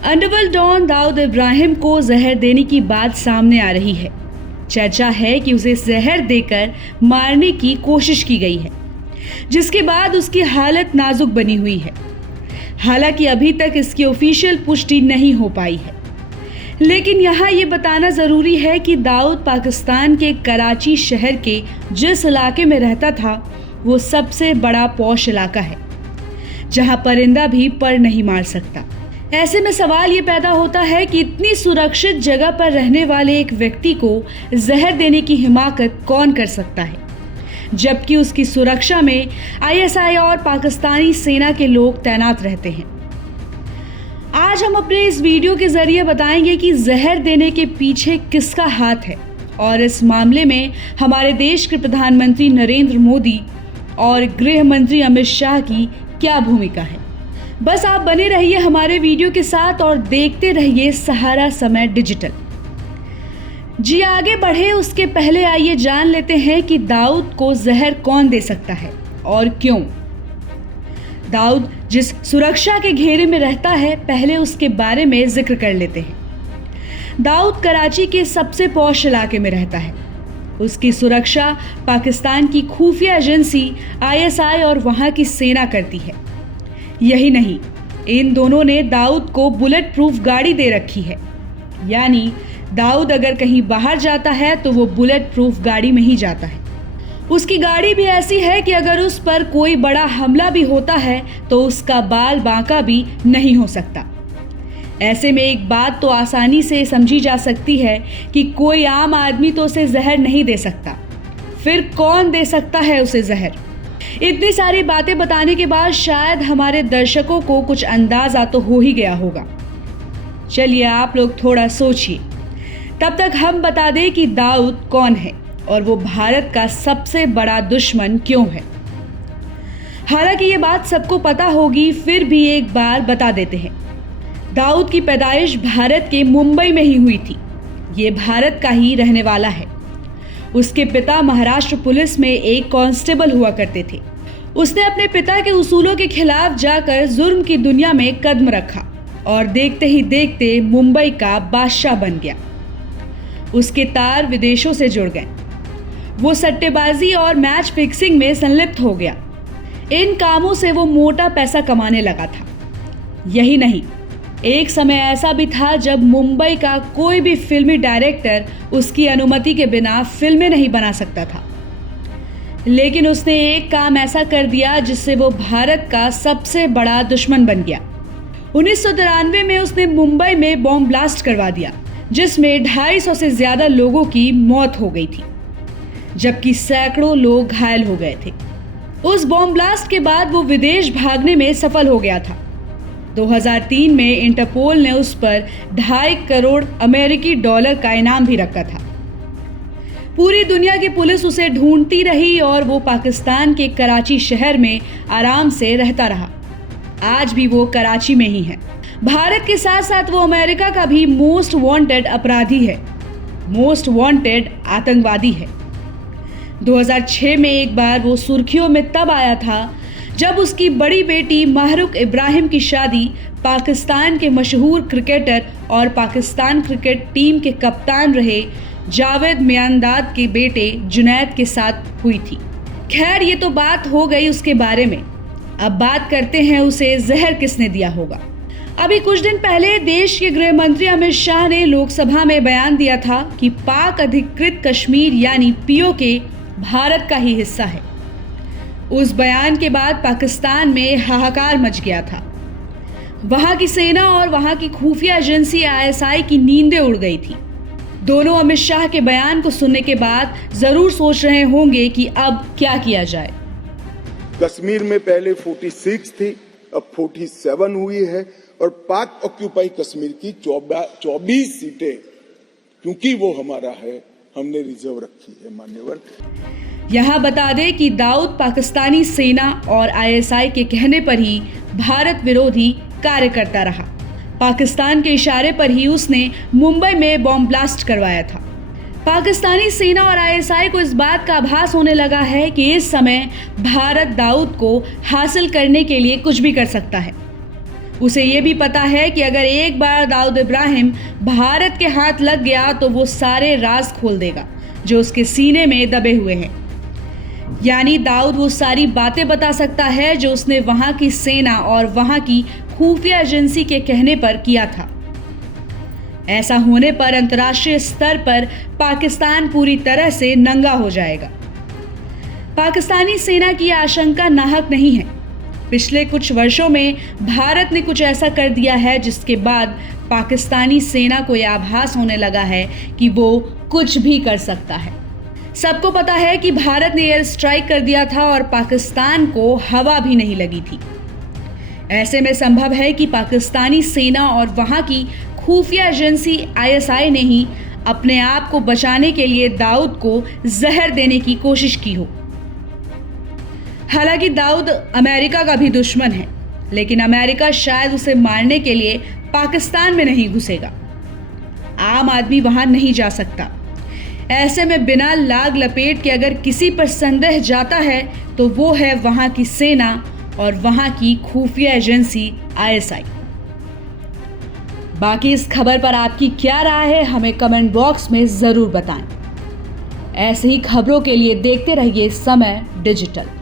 Underworld don Dawood Ibrahim को जहर देने की बात सामने आ रही है। चर्चा है कि उसे जहर देकर मारने की कोशिश की गई है, जिसके बाद उसकी हालत नाजुक बनी हुई है। हालांकि अभी तक इसकी ऑफिशियल पुष्टि नहीं हो पाई है, लेकिन यहाँ ये बताना ज़रूरी है कि दाऊद पाकिस्तान के कराची शहर के जिस इलाके में रहता था वो सबसे बड़ा पॉश इलाका है, जहाँ परिंदा भी पर नहीं मार सकता। ऐसे में सवाल ये पैदा होता है कि इतनी सुरक्षित जगह पर रहने वाले एक व्यक्ति को जहर देने की हिमाकत कौन कर सकता है, जबकि उसकी सुरक्षा में आईएसआई और पाकिस्तानी सेना के लोग तैनात रहते हैं। आज हम अपने इस वीडियो के जरिए बताएंगे कि जहर देने के पीछे किसका हाथ है और इस मामले में हमारे देश के प्रधानमंत्री नरेंद्र मोदी और गृह मंत्री अमित शाह की क्या भूमिका है। बस आप बने रहिए हमारे वीडियो के साथ और देखते रहिए सहारा समय डिजिटल। जी आगे बढ़े उसके पहले आइए जान लेते हैं कि दाऊद को जहर कौन दे सकता है और क्यों। दाऊद जिस सुरक्षा के घेरे में रहता है, पहले उसके बारे में जिक्र कर लेते हैं। दाऊद कराची के सबसे पॉश इलाके में रहता है। उसकी सुरक्षा पाकिस्तान की खुफिया एजेंसी आईएसआई और वहां की सेना करती है। यही नहीं, इन दोनों ने दाऊद को बुलेट प्रूफ गाड़ी दे रखी है, यानी दाऊद अगर कहीं बाहर जाता है तो वो बुलेट प्रूफ गाड़ी में ही जाता है। उसकी गाड़ी भी ऐसी है कि अगर उस पर कोई बड़ा हमला भी होता है तो उसका बाल बांका भी नहीं हो सकता। ऐसे में एक बात तो आसानी से समझी जा सकती है कि कोई आम आदमी तो उसे जहर नहीं दे सकता, फिर कौन दे सकता है उसे जहर। इतनी सारी बातें बताने के बाद शायद हमारे दर्शकों को कुछ अंदाजा तो हो ही गया होगा। चलिए आप लोग थोड़ा सोचिए, तब तक हम बता दें कि दाऊद कौन है और वो भारत का सबसे बड़ा दुश्मन क्यों है। हालांकि ये बात सबको पता होगी, फिर भी एक बार बता देते हैं। दाऊद की पैदाइश भारत के मुंबई में ही हुई थी। ये भारत का ही रहने वाला है। उसके पिता महाराष्ट्र पुलिस में एक कांस्टेबल हुआ करते थे। उसने अपने पिता के उसूलों के खिलाफ जाकर जुर्म की दुनिया में कदम रखा और देखते ही देखते मुंबई का बादशाह बन गया। उसके तार विदेशों से जुड़ गए। वो सट्टेबाजी और मैच फिक्सिंग में संलिप्त हो गया। इन कामों से वो मोटा पैसा कमाने लगा था। यही नहीं, एक समय ऐसा भी था जब मुंबई का कोई भी फिल्मी डायरेक्टर उसकी अनुमति के बिना फिल्में नहीं बना सकता था। लेकिन उसने एक काम ऐसा कर दिया जिससे वो भारत का सबसे बड़ा दुश्मन बन गया। 1993 में उसने मुंबई में बॉम्ब ब्लास्ट करवा दिया, जिसमें 250 से ज्यादा लोगों की मौत हो गई थी, जबकि सैकड़ों लोग घायल हो गए थे। उस बॉम्ब ब्लास्ट के बाद वो विदेश भागने में सफल हो गया था। 2003 में इंटरपोल ने उस पर 2.5 करोड़ अमेरिकी डॉलर का इनाम भी रखा था। पूरी दुनिया की पुलिस उसे ढूंढती रही और वो पाकिस्तान के कराची शहर में आराम से रहता रहा। आज भी वो कराची में ही है। भारत के साथ साथ वो अमेरिका का भी मोस्ट वांटेड अपराधी है, मोस्ट वांटेड आतंकवादी है। 2006 में एक बार वो सुर्खियों में तब आया था जब उसकी बड़ी बेटी महरुख इब्राहिम की शादी पाकिस्तान के मशहूर क्रिकेटर और पाकिस्तान क्रिकेट टीम के कप्तान रहे जावेद मियांदाद के बेटे जुनैद के साथ हुई थी। खैर, ये तो बात हो गई उसके बारे में। अब बात करते हैं उसे जहर किसने दिया होगा। अभी कुछ दिन पहले देश के गृह मंत्री अमित शाह ने लोकसभा में बयान दिया था कि पाक अधिकृत कश्मीर यानी पीओके भारत का ही हिस्सा है। उस बयान के बाद पाकिस्तान में हाहाकार मच गया था। वहां की सेना और वहां की खुफिया एजेंसी आईएसआई की नींदें उड़ गई थी। दोनों अमित शाह के बयान को सुनने के बाद जरूर सोच रहे होंगे कि अब क्या किया जाए। कश्मीर में पहले 46 थी, अब 47 हुई है और पाक ऑक्यूपाई कश्मीर की 24 सीटें, क्योंकि वो हमारा है, हमने रिजर्व रखी है। मान्यवर, यहाँ बता दें कि दाऊद पाकिस्तानी सेना और आईएसआई के कहने पर ही भारत विरोधी कार्य करता रहा। पाकिस्तान के इशारे पर ही उसने मुंबई में बॉम्ब ब्लास्ट करवाया था। पाकिस्तानी सेना और आईएसआई को इस बात का आभास होने लगा है कि इस समय भारत दाऊद को हासिल करने के लिए कुछ भी कर सकता है। उसे ये भी पता है कि अगर एक बार दाऊद इब्राहिम भारत के हाथ लग गया तो वो सारे राज खोल देगा जो उसके सीने में दबे हुए हैं। यानी दाऊद वो सारी बातें बता सकता है जो उसने वहां की सेना और वहां की खुफिया एजेंसी के कहने पर किया था। ऐसा होने पर अंतर्राष्ट्रीय स्तर पर पाकिस्तान पूरी तरह से नंगा हो जाएगा। पाकिस्तानी सेना की आशंका नाहक नहीं है। पिछले कुछ वर्षों में भारत ने कुछ ऐसा कर दिया है जिसके बाद पाकिस्तानी सेना को यह आभास होने लगा है कि वो कुछ भी कर सकता है। सबको पता है कि भारत ने एयर स्ट्राइक कर दिया था और पाकिस्तान को हवा भी नहीं लगी थी। ऐसे में संभव है कि पाकिस्तानी सेना और वहां की खुफिया एजेंसी ISI ने ही अपने आप को बचाने के लिए दाऊद को जहर देने की कोशिश की हो। हालांकि दाऊद अमेरिका का भी दुश्मन है, लेकिन अमेरिका शायद उसे मारने के लिए पाकिस्तान में नहीं घुसेगा। आम आदमी वहां नहीं जा सकता। ऐसे में बिना लाग लपेट के अगर किसी पर संदेह जाता है तो वो है वहां की सेना और वहां की खुफिया एजेंसी ISI। बाकी इस खबर पर आपकी क्या राय है, हमें कमेंट बॉक्स में जरूर बताएं। ऐसे ही खबरों के लिए देखते रहिए समय डिजिटल।